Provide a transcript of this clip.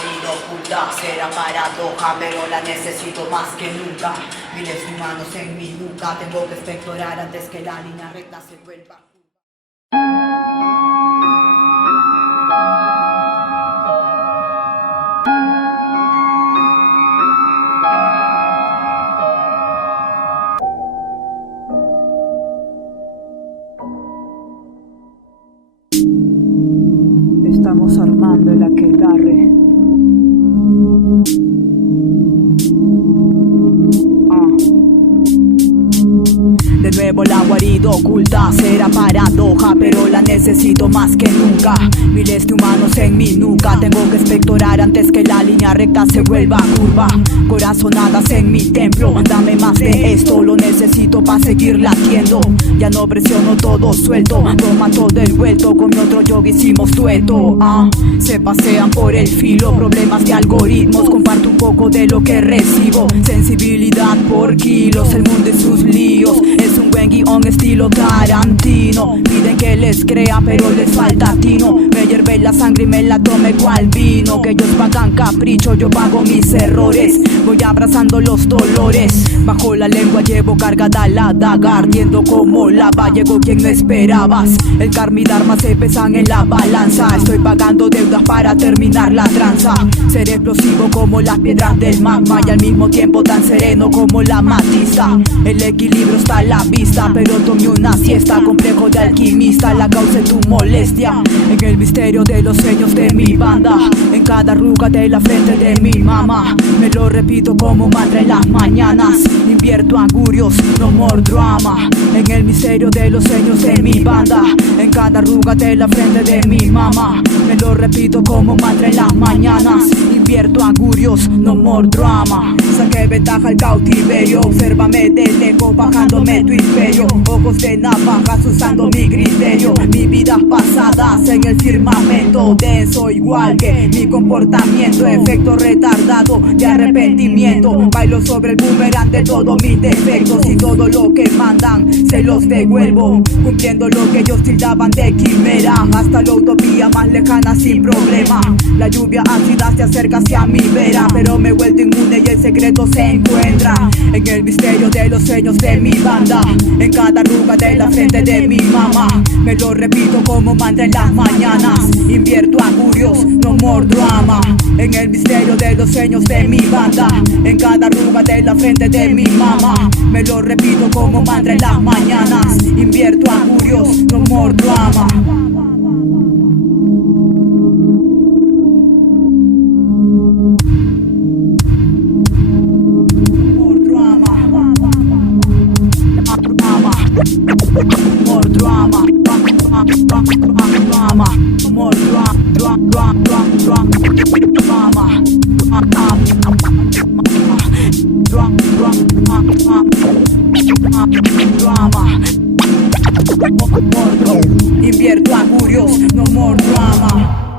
guarido oculta. Será paradoja, pero la necesito más que nunca. Miles de humanos en mi nuca. Tengo que expectorar antes que la línea recta se vuelva curva. Estamos armando el aquelarre. De nuevo la guarida oculta, será paradoja, pero la necesito más que nunca. Miles de humanos en mi nuca, tengo que expectorar antes que la línea recta se vuelva curva. Corazonadas en mi templo, dame más de esto, lo necesito para seguir latiendo. Ya no presiono todo suelto, toma todo el vuelto, con mi otro yo hicimos dueto. Se pasean por el filo, problemas de algoritmos, comparto un poco de lo que recibo. Sensibilidad por kilos, el mundo y sus líos. Es un buen guión estilo Tarantino. Piden que les crea pero les falta tino. Me hierve la sangre y me la tome cual vino. Que ellos pagan capricho, yo pago mis errores. Voy abrazando los dolores. Bajo la lengua llevo cargada la daga, ardiendo como lava. Llegó quien no esperabas. El karma y dharma se pesan en la balanza. Estoy pagando deudas para terminar la tranza. Seré explosivo como las piedras del magma y al mismo tiempo tan sereno como la matista. El equilibrio está a la vista, pero tomé una siesta. Complejo de alquimista, la causa de tu molestia. En el misterio de los sueños de mi banda, en cada arruga de la frente de mi mamá. Me lo repito como mantra en las mañanas. Invierto augurios, no more drama. En el misterio de los sueños de mi banda, en cada arruga de la frente de mi mamá. Me lo repito como mantra en las mañanas. Invierto augurios, no more drama. Saqué ventaja al cautiverio, obsérvame de lejos bajándome tu imperio. Ojos de navajas usando mi criterio. Mi vidas pasadas en el firmamento denso, igual que mi comportamiento. Efecto retardado de arrepentimiento. Bailo sobre el boomerang de todos mis defectos, y todo lo que mandan se los devuelvo, cumpliendo lo que ellos tildaban de quimera. Hasta la utopía más lejana sin problema. La lluvia ácida se acerca hacia mi vera, pero me he vuelto inmune y el secreto se encuentra en el misterio de los sueños de mi banda, en cada arruga de la frente de mi mamá. Me lo repito como mantra en las mañanas. Invierto augurios, no more drama. En el misterio de los sueños de mi banda, en cada arruga de la frente de mi mamá. Me lo repito como mantra en las mañanas. Invierto augurios, no more drama. More drama, more drama. Invierto augurios, no more drama.